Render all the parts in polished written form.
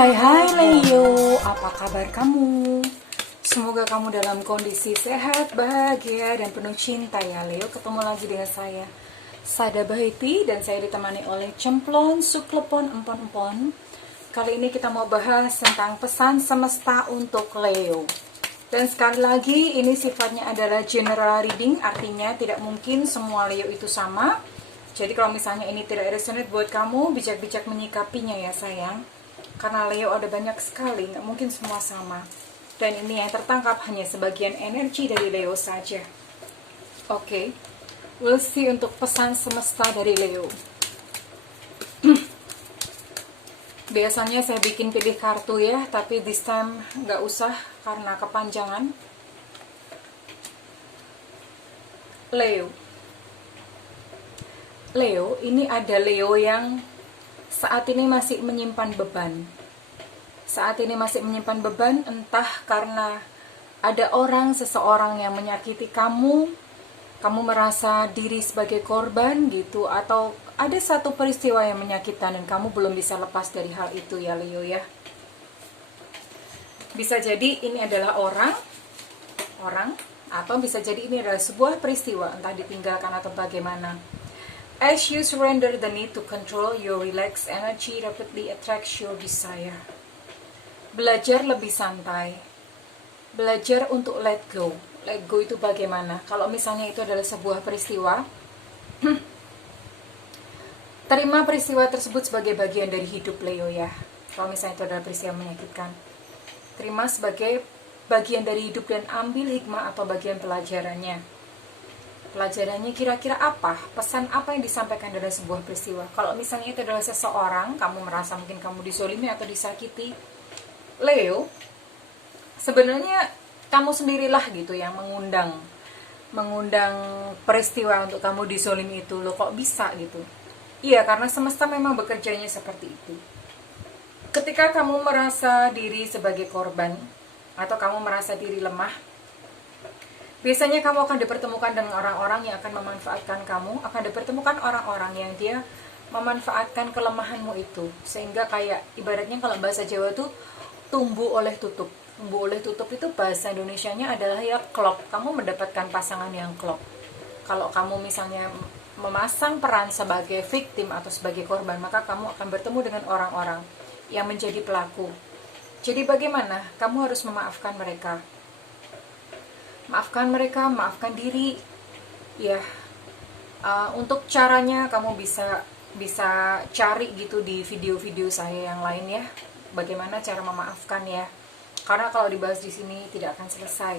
Hai Leo, apa kabar kamu? Semoga kamu dalam kondisi sehat, bahagia, dan penuh cinta ya Leo. Ketemu lagi dengan saya, Sada Bahiti, dan saya ditemani oleh Cemplon Suklepon Empon-Empon. Kali ini kita mau bahas tentang pesan semesta untuk Leo. Dan sekali lagi, ini sifatnya adalah general reading, artinya tidak mungkin semua Leo itu sama. Jadi kalau misalnya ini tidak resonate buat kamu, bijak-bijak menyikapinya ya sayang. Karena Leo ada banyak sekali, nggak mungkin semua sama. Dan ini yang tertangkap hanya sebagian energi dari Leo saja. Oke, we'll see untuk pesan semesta dari Leo. Biasanya saya bikin pilih kartu ya, tapi this time nggak usah karena kepanjangan. Leo, ini ada Leo yang saat ini masih menyimpan beban. Saat ini masih menyimpan beban, entah karena ada seseorang yang menyakiti kamu merasa diri sebagai korban gitu, atau ada satu peristiwa yang menyakitkan dan kamu belum bisa lepas dari hal itu ya Leo ya. Bisa jadi ini adalah orang, atau bisa jadi ini adalah sebuah peristiwa, entah ditinggalkan atau bagaimana. As you surrender the need to control, your relaxed energy rapidly attracts your desire. Belajar lebih santai. Belajar untuk let go. Let go itu bagaimana? Kalau misalnya itu adalah sebuah peristiwa, terima peristiwa tersebut sebagai bagian dari hidup Leo ya. Kalau misalnya itu adalah peristiwa menyakitkan, terima sebagai bagian dari hidup dan ambil hikmah atau bagian pelajarannya. Pelajarannya kira-kira apa? Pesan apa yang disampaikan dalam sebuah peristiwa? Kalau misalnya itu adalah seseorang, kamu merasa mungkin kamu dizolimi atau disakiti, Leo, sebenarnya kamu sendirilah gitu yang mengundang peristiwa untuk kamu dizolimi itu. Loh kok bisa gitu? Iya, karena semesta memang bekerjanya seperti itu. Ketika kamu merasa diri sebagai korban, atau kamu merasa diri lemah, biasanya kamu akan dipertemukan dengan orang-orang yang akan memanfaatkan kamu, akan dipertemukan orang-orang yang dia memanfaatkan kelemahanmu itu. Sehingga kayak ibaratnya kalau bahasa Jawa tuh tumbuh oleh tutup. Tumbuh oleh tutup itu bahasa Indonesianya adalah ya klop. Kamu mendapatkan pasangan yang klop. Kalau kamu misalnya memasang peran sebagai victim atau sebagai korban, maka kamu akan bertemu dengan orang-orang yang menjadi pelaku. Jadi bagaimana? Kamu harus memaafkan mereka. Maafkan mereka, maafkan diri. Ya, untuk caranya kamu bisa cari gitu di video-video saya yang lain ya. Bagaimana cara memaafkan ya? Karena kalau dibahas di sini tidak akan selesai.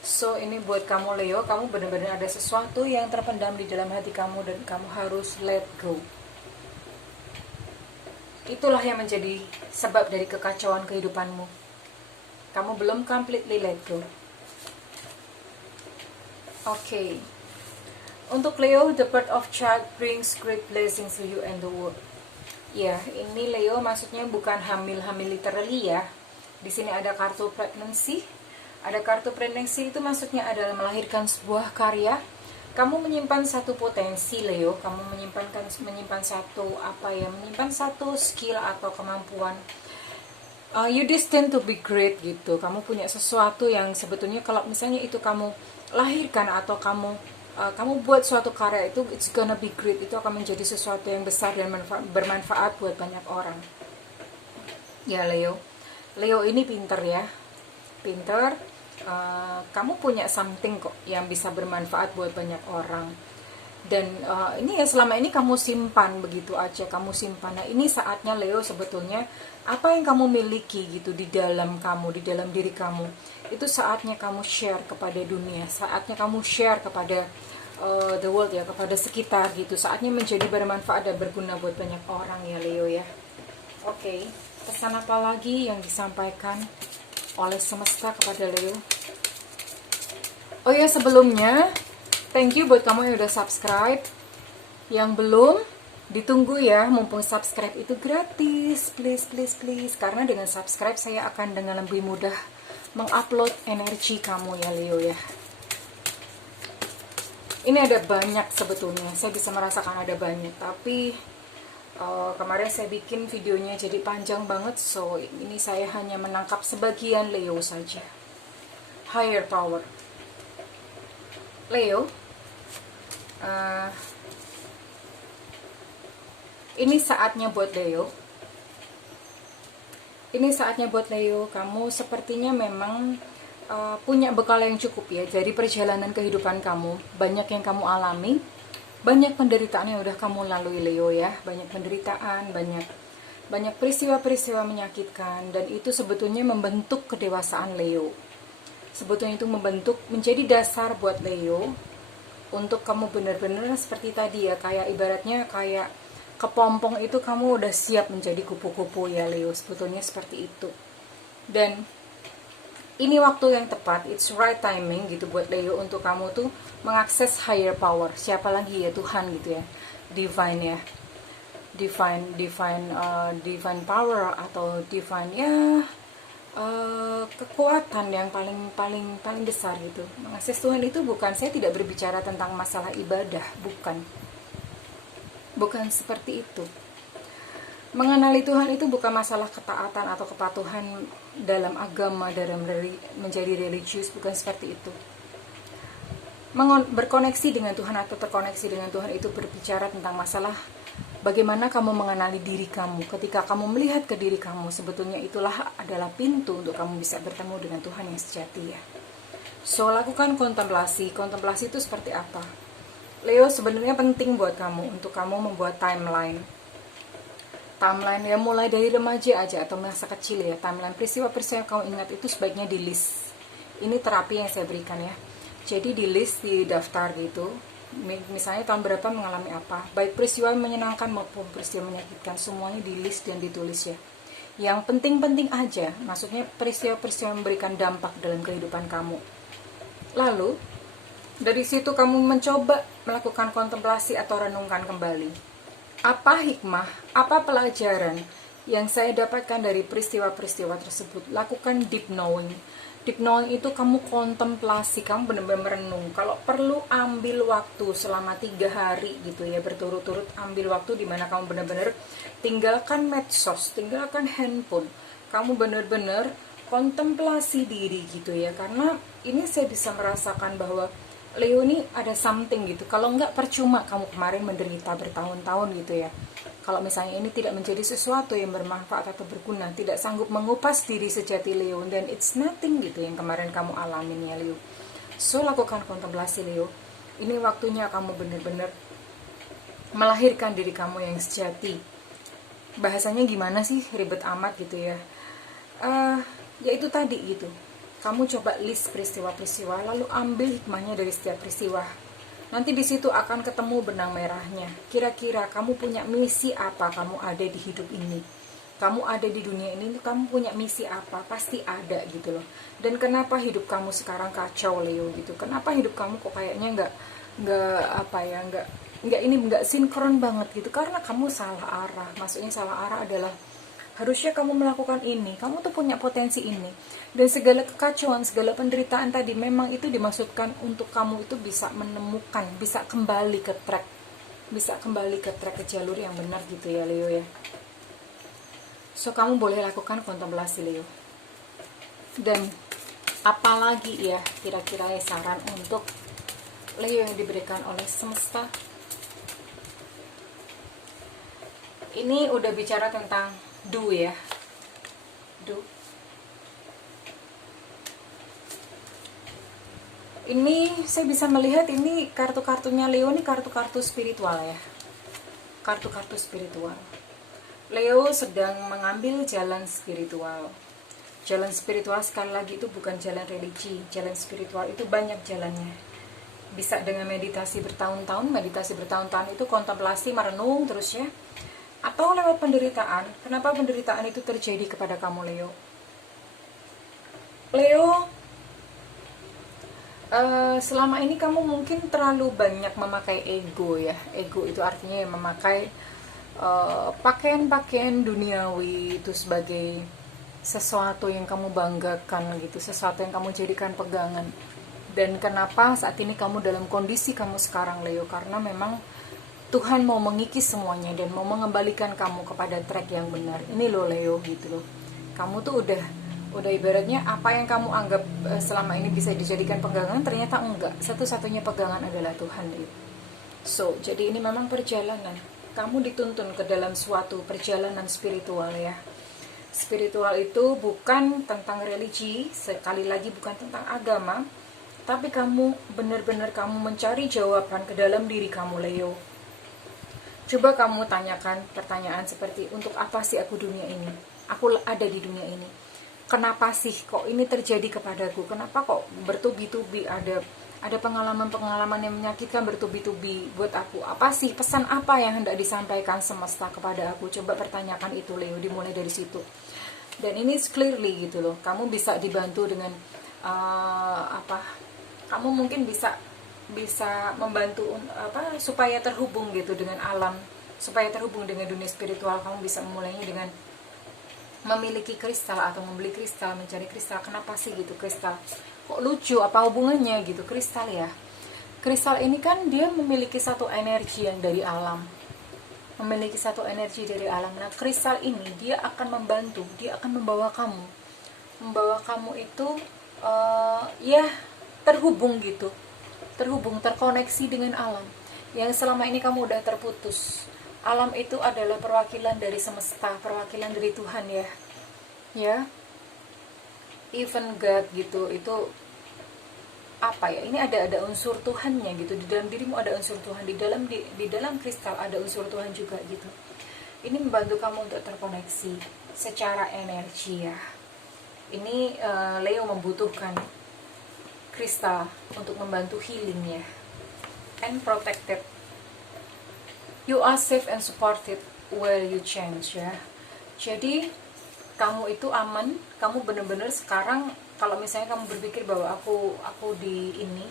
So ini buat kamu Leo, kamu benar-benar ada sesuatu yang terpendam di dalam hati kamu dan kamu harus let go. Itulah yang menjadi sebab dari kekacauan kehidupanmu. Kamu belum completely let go. Oke. Untuk Leo, the birth of child brings great blessings to you and the world. Ya, ini Leo maksudnya bukan hamil literally ya. Di sini ada kartu pregnancy. Ada kartu pregnancy itu maksudnya adalah melahirkan sebuah karya. Kamu menyimpan satu potensi Leo, kamu menyimpan satu skill atau kemampuan. You destined to be great gitu. Kamu punya sesuatu yang sebetulnya kalau misalnya itu kamu lahirkan atau kamu buat suatu karya itu, it's gonna be great. Itu akan menjadi sesuatu yang besar dan bermanfaat buat banyak orang. Ya Leo ini pinter ya, kamu punya something kok yang bisa bermanfaat buat banyak orang. Dan ini ya selama ini kamu simpan begitu aja, kamu simpan. Nah ini saatnya Leo sebetulnya apa yang kamu miliki gitu di dalam kamu, di dalam diri kamu, itu saatnya kamu share kepada dunia, saatnya kamu share kepada the world ya, kepada sekitar gitu. Saatnya menjadi bermanfaat dan berguna buat banyak orang ya Leo ya. Oke, pesan apa lagi yang disampaikan oleh semesta kepada Leo? Oh ya, sebelumnya thank you buat kamu yang udah subscribe. Yang belum, ditunggu ya, mumpung subscribe itu gratis. Please. Karena dengan subscribe saya akan dengan lebih mudah mengupload energi kamu ya Leo ya. Ini ada banyak sebetulnya, saya bisa merasakan ada banyak. Tapi Kemarin saya bikin videonya jadi panjang banget, so ini saya hanya menangkap sebagian Leo saja. Higher power Leo, ini saatnya buat Leo. Ini saatnya buat Leo. Kamu sepertinya memang punya bekal yang cukup ya dari perjalanan kehidupan kamu. Banyak yang kamu alami, banyak penderitaan yang udah kamu lalui Leo ya. Banyak penderitaan, banyak peristiwa-peristiwa menyakitkan, dan itu sebetulnya membentuk kedewasaan Leo. Sebetulnya itu menjadi dasar buat Leo untuk kamu benar-benar seperti tadi ya, kayak ibaratnya kayak kepompong itu kamu udah siap menjadi kupu-kupu ya Leo, sebetulnya seperti itu. Dan ini waktu yang tepat, it's right timing gitu buat Leo untuk kamu tuh mengakses higher power. Siapa lagi ya, Tuhan gitu ya, divine ya, divine power atau divine ya, kekuatan yang paling besar gitu. Mengakses Tuhan itu bukan, saya tidak berbicara tentang masalah ibadah, bukan seperti itu. Mengenali Tuhan itu bukan masalah ketaatan atau kepatuhan dalam agama, dalam menjadi religius, bukan seperti itu. Berkoneksi dengan Tuhan atau terkoneksi dengan Tuhan itu berbicara tentang masalah bagaimana kamu mengenali diri kamu. Ketika kamu melihat ke diri kamu, sebetulnya itulah adalah pintu untuk kamu bisa bertemu dengan Tuhan yang sejati ya. So, lakukan kontemplasi. Kontemplasi itu seperti apa? Leo, sebenarnya penting buat kamu untuk kamu membuat timeline ya, mulai dari remaja aja atau masa kecil ya. Timeline peristiwa-peristiwa yang kamu ingat itu sebaiknya di list. Ini terapi yang saya berikan ya. Jadi di list, di daftar gitu. Misalnya tahun berapa mengalami apa, baik peristiwa menyenangkan maupun peristiwa menyakitkan, semuanya di list dan ditulis ya. Yang penting-penting aja, maksudnya peristiwa-peristiwa yang memberikan dampak dalam kehidupan kamu. Lalu dari situ kamu mencoba melakukan kontemplasi atau renungkan kembali. Apa hikmah, apa pelajaran yang saya dapatkan dari peristiwa-peristiwa tersebut? Lakukan deep knowing. Deep knowing itu kamu kontemplasi, kamu benar-benar merenung. Kalau perlu ambil waktu selama 3 hari gitu ya, berturut-turut ambil waktu di mana kamu benar-benar tinggalkan medsos, tinggalkan handphone. Kamu benar-benar kontemplasi diri gitu ya. Karena ini saya bisa merasakan bahwa Leo ini ada something gitu. Kalau enggak percuma kamu kemarin menderita bertahun-tahun gitu ya. Kalau misalnya ini tidak menjadi sesuatu yang bermanfaat atau berguna, tidak sanggup mengupas diri sejati Leo, dan it's nothing gitu yang kemarin kamu alamin ya Leo. So, lakukan kontemplasi Leo. Ini waktunya kamu benar-benar melahirkan diri kamu yang sejati. Bahasanya gimana sih, ribet amat gitu ya. Ya itu tadi gitu. Kamu coba list peristiwa-peristiwa, lalu ambil hikmahnya dari setiap peristiwa. Nanti di situ akan ketemu benang merahnya. Kira-kira kamu punya misi apa kamu ada di hidup ini? Kamu ada di dunia ini, kamu punya misi apa? Pasti ada gitu loh. Dan kenapa hidup kamu sekarang kacau Leo gitu? Kenapa hidup kamu kok kayaknya nggak sinkron banget gitu? Karena kamu salah arah. Maksudnya salah arah adalah harusnya kamu melakukan ini, kamu tuh punya potensi ini, dan segala kekacauan, segala penderitaan tadi memang itu dimaksudkan untuk kamu itu bisa menemukan, bisa kembali ke track, ke jalur yang benar gitu ya Leo ya. So, kamu boleh lakukan kontemplasi Leo. Dan apalagi ya kira-kira ya saran untuk Leo yang diberikan oleh semesta? Ini udah bicara tentang do ya, do. Ini saya bisa melihat ini kartu-kartunya Leo, ini kartu-kartu spiritual ya, kartu-kartu spiritual. Leo sedang mengambil jalan spiritual. Jalan spiritual sekali lagi itu bukan jalan religi. Jalan spiritual itu banyak jalannya. Bisa dengan meditasi bertahun-tahun itu kontemplasi, merenung terus ya. Atau lewat penderitaan. Kenapa penderitaan itu terjadi kepada kamu Leo? Leo, selama ini kamu mungkin terlalu banyak memakai ego ya. Ego itu artinya memakai pakaian-pakaian duniawi itu sebagai sesuatu yang kamu banggakan gitu, sesuatu yang kamu jadikan pegangan. Dan kenapa saat ini kamu dalam kondisi kamu sekarang Leo? Karena memang Tuhan mau mengikis semuanya dan mau mengembalikan kamu kepada track yang benar. Ini loh Leo gitu loh. Kamu tuh udah ibaratnya apa yang kamu anggap selama ini bisa dijadikan pegangan, ternyata enggak. Satu-satunya pegangan adalah Tuhan Leo. So, jadi ini memang perjalanan. Kamu dituntun ke dalam suatu perjalanan spiritual ya. Spiritual itu bukan tentang religi, sekali lagi bukan tentang agama, tapi kamu benar-benar kamu mencari jawaban ke dalam diri kamu Leo. Coba kamu tanyakan pertanyaan seperti, untuk apa sih aku dunia ini? Aku ada di dunia ini. Kenapa sih kok ini terjadi kepadaku? Kenapa kok bertubi-tubi ada pengalaman-pengalaman yang menyakitkan bertubi-tubi buat aku? Apa sih pesan apa yang hendak disampaikan semesta kepada aku? Coba pertanyakan itu Leo, dimulai dari situ. Dan ini clearly gitu loh. Kamu bisa dibantu dengan kamu mungkin bisa membantu supaya terhubung gitu dengan alam, supaya terhubung dengan dunia spiritual. Kamu bisa memulainya dengan memiliki kristal atau membeli kristal, mencari kristal. Kenapa sih gitu kristal? Kok lucu, apa hubungannya gitu kristal ya? Kristal ini kan dia memiliki satu energi yang dari alam. Memiliki satu energi dari alam. Nah, kristal ini dia akan membantu, dia akan membawa kamu itu ya terhubung gitu. Terkoneksi dengan alam yang selama ini kamu udah terputus. Alam itu adalah perwakilan dari semesta, perwakilan dari Tuhan ya, even God gitu. Itu apa ya, ini ada unsur Tuhannya gitu. Di dalam dirimu ada unsur Tuhan, di dalam kristal ada unsur Tuhan juga gitu. Ini membantu kamu untuk terkoneksi secara energi ya. Ini Leo membutuhkan kristal untuk membantu healing ya, and protected. You are safe and supported where you change ya. Jadi kamu itu aman. Kamu benar-benar sekarang kalau misalnya kamu berpikir bahwa aku di ini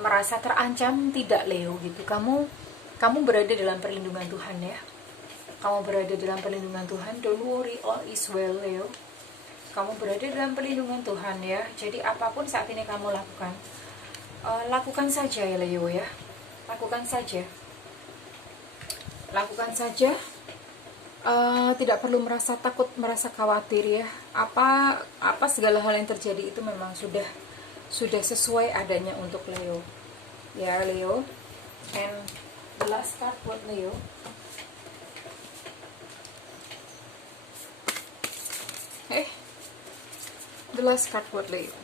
merasa terancam, tidak Leo gitu. Kamu berada dalam perlindungan Tuhan ya. Kamu berada dalam perlindungan Tuhan. Don't worry, all is well Leo. Kamu berada dalam perlindungan Tuhan ya. Jadi apapun saat ini kamu lakukan, lakukan saja ya Leo ya. Lakukan saja. Tidak perlu merasa takut, merasa khawatir ya. Apa segala hal yang terjadi itu memang sudah sesuai adanya untuk Leo. Ya Leo. And the last card buat Leo. The last card buat Leo.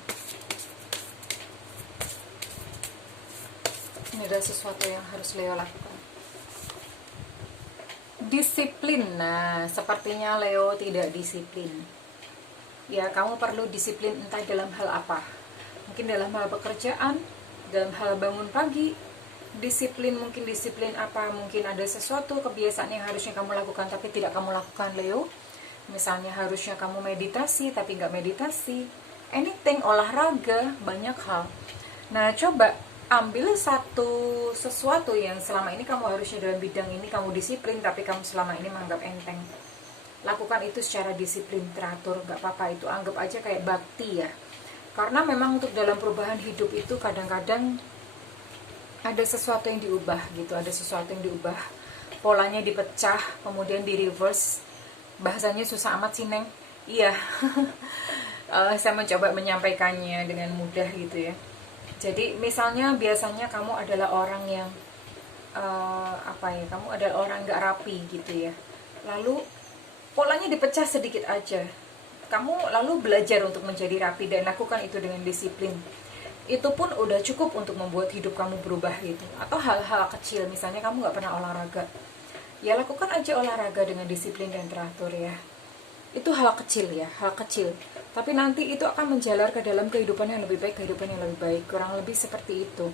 Ini adalah sesuatu yang harus Leo lakukan. Disiplin. Nah, sepertinya Leo tidak disiplin. Ya, kamu perlu disiplin entah dalam hal apa. Mungkin dalam hal pekerjaan, dalam hal bangun pagi. Disiplin, mungkin disiplin apa? Mungkin ada sesuatu kebiasaan yang harusnya kamu lakukan tapi tidak kamu lakukan Leo. Misalnya harusnya kamu meditasi tapi nggak meditasi. Anything, olahraga, banyak hal. Nah, coba ambil sesuatu yang selama ini kamu harusnya dalam bidang ini kamu disiplin tapi kamu selama ini menganggap enteng. Lakukan itu secara disiplin, teratur, nggak apa-apa. Itu anggap aja kayak bakti ya. Karena memang untuk dalam perubahan hidup itu kadang-kadang ada sesuatu yang diubah gitu. Ada sesuatu yang diubah, polanya dipecah, kemudian di reverse. Bahasanya susah amat sih Neng. Iya. Saya mencoba menyampaikannya dengan mudah gitu ya. Jadi misalnya biasanya kamu adalah orang yang kamu adalah orang nggak rapi gitu ya. Lalu polanya dipecah sedikit aja. Kamu lalu belajar untuk menjadi rapi dan lakukan itu dengan disiplin. Itu pun udah cukup untuk membuat hidup kamu berubah gitu. Atau hal-hal kecil, misalnya kamu nggak pernah olahraga. Ya lakukan aja olahraga dengan disiplin dan teratur ya. Itu hal kecil ya, hal kecil. Tapi nanti itu akan menjalar ke dalam kehidupan yang lebih baik, kurang lebih seperti itu.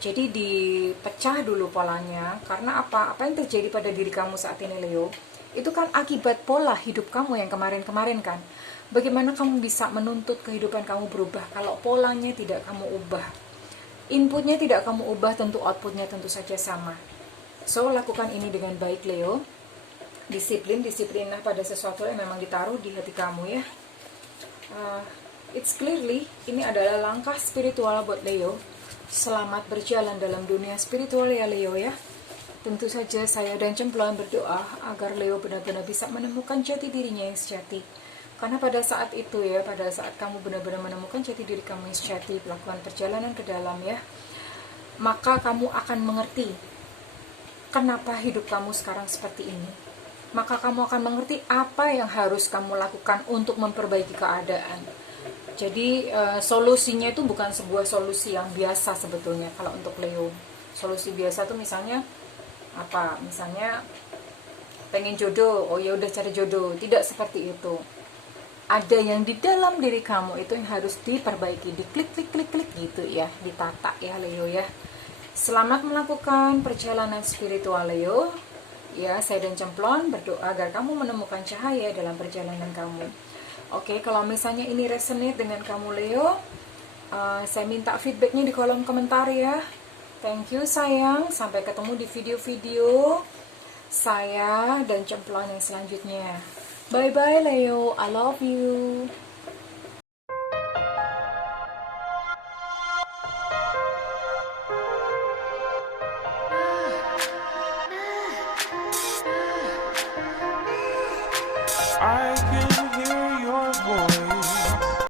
Jadi dipecah dulu polanya. Karena apa yang terjadi pada diri kamu saat ini Leo, itu kan akibat pola hidup kamu yang kemarin-kemarin kan. Bagaimana kamu bisa menuntut kehidupan kamu berubah kalau polanya tidak kamu ubah? Inputnya tidak kamu ubah, tentu outputnya tentu saja sama. So, lakukan ini dengan baik Leo. Disiplinlah pada sesuatu yang memang ditaruh di hati kamu ya. It's clearly, ini adalah langkah spiritual buat Leo. Selamat berjalan dalam dunia spiritual ya Leo ya. Tentu saja saya dan Cemplon berdoa agar Leo benar-benar bisa menemukan jati dirinya yang sejati. Karena pada saat itu ya, pada saat kamu benar-benar menemukan jati diri kamu yang sejati, melakukan perjalanan ke dalam ya, maka kamu akan mengerti kenapa hidup kamu sekarang seperti ini. Maka kamu akan mengerti apa yang harus kamu lakukan untuk memperbaiki keadaan. Jadi solusinya itu bukan sebuah solusi yang biasa sebetulnya. Kalau untuk Leo, solusi biasa tuh misalnya apa? Misalnya pengen jodoh, oh ya udah cari jodoh. Tidak seperti itu. Ada yang di dalam diri kamu itu yang harus diperbaiki, diklik gitu ya, ditata ya Leo ya. Selamat melakukan perjalanan spiritual Leo. Ya, saya dan Cemplon berdoa agar kamu menemukan cahaya dalam perjalanan kamu. Oke, kalau misalnya ini resonate dengan kamu Leo, saya minta feedbacknya di kolom komentar ya. Thank you sayang, sampai ketemu di video-video saya dan Cemplon yang selanjutnya. Bye-bye Leo, I love you. I can